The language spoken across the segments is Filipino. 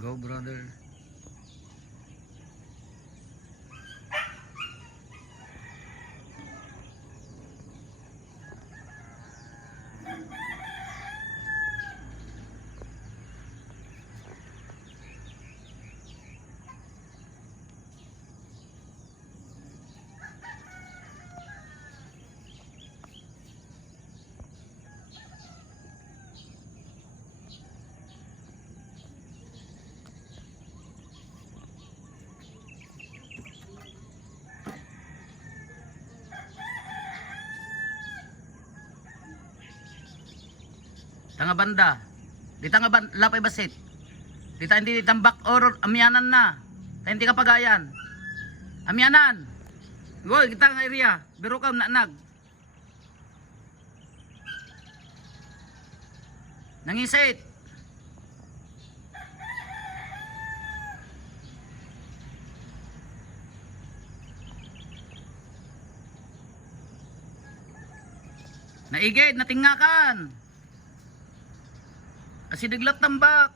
Go, brother. Tanga banda. Di tanga banda, lapay basit. Di ta hindi tambak or amyanan na. Ta hindi ka pagayan. Amyanan. Goy, kita nga area. Biro ka nanag. Nangisit. Naigid, natingakan. Kasi diglat tambak.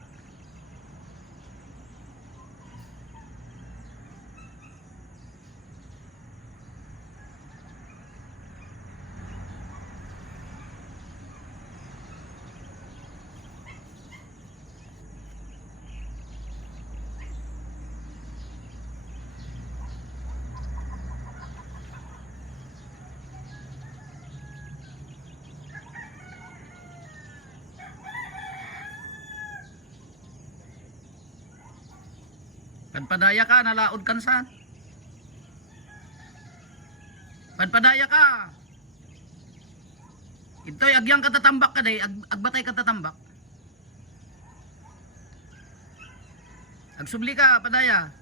Padpadaya ka, nalaod kan saan? Padpadaya ka. Ito'y agyang katatambak ka day, agbatay katatambak. Agsubli ka, padaya.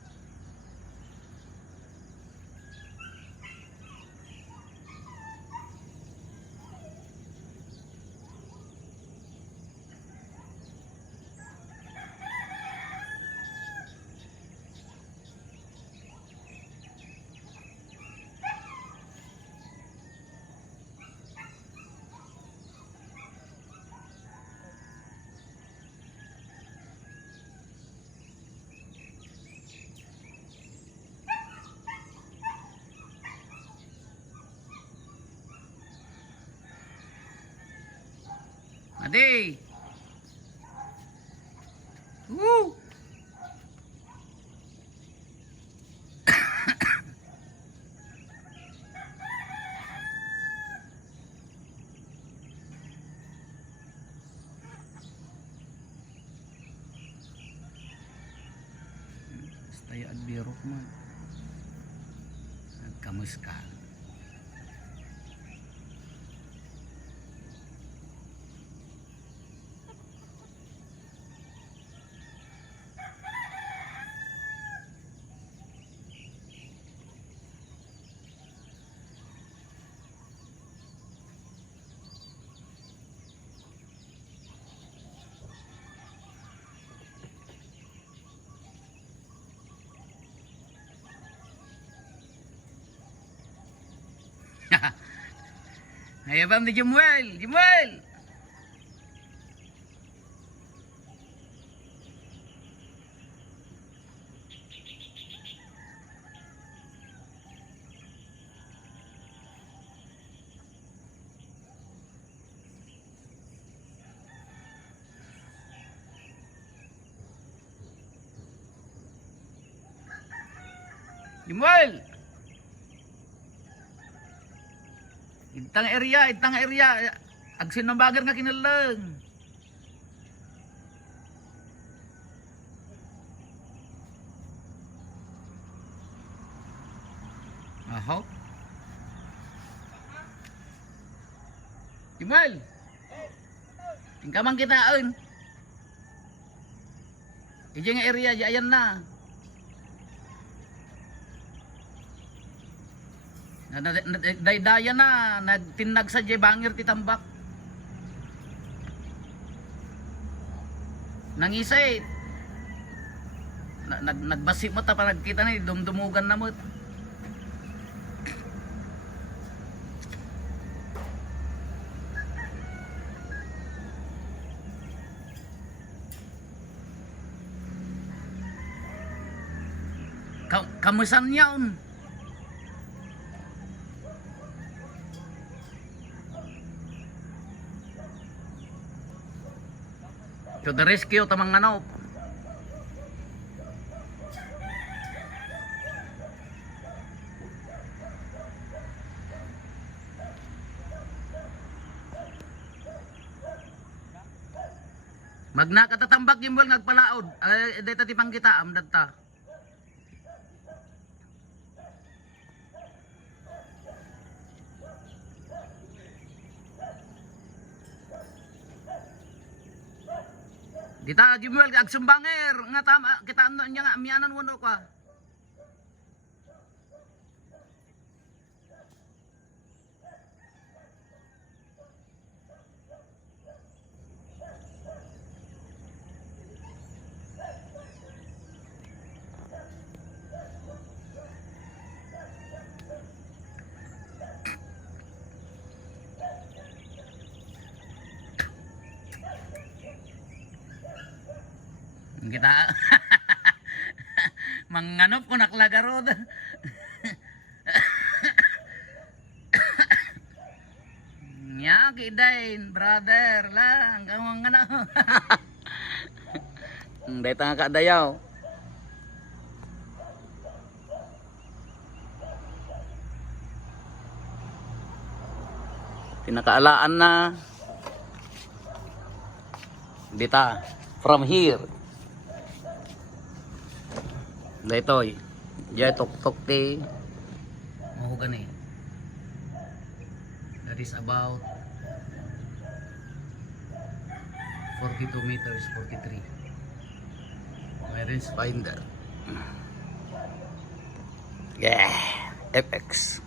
Ade. Woo! Tayo at birok mo. Kamus ka. Ayo bang di Jemuel, Jemuel. Jemuel. Itang area. Agsin ng bagar nga kinalang. Aho. Jemuel. Tingkamang kitaon. Ijeng area ayan na. Daydaya na, nagtinag sa bangir titambak. Nangisay. Nagbasi mo ta para kita na dumdumugan na mo. Kamusan yaon. To the rescue tamang ano. Magna katatambak gimbal ngagpalaod. Ay deta ti panggita am dadta. Dita gimbal agsumbanger nga tama kita ano nya nga mianan wono ka. Kita manganop ko naklagarod. Nya kidain brother lang kamang ano. Dai tanga ka dayaw. Tinakaalaan na. Dita from here. Daytoy. Jay tok-tok ti. Mo gani. That is about 42 meters, 43. My range finder. Yeah, FX.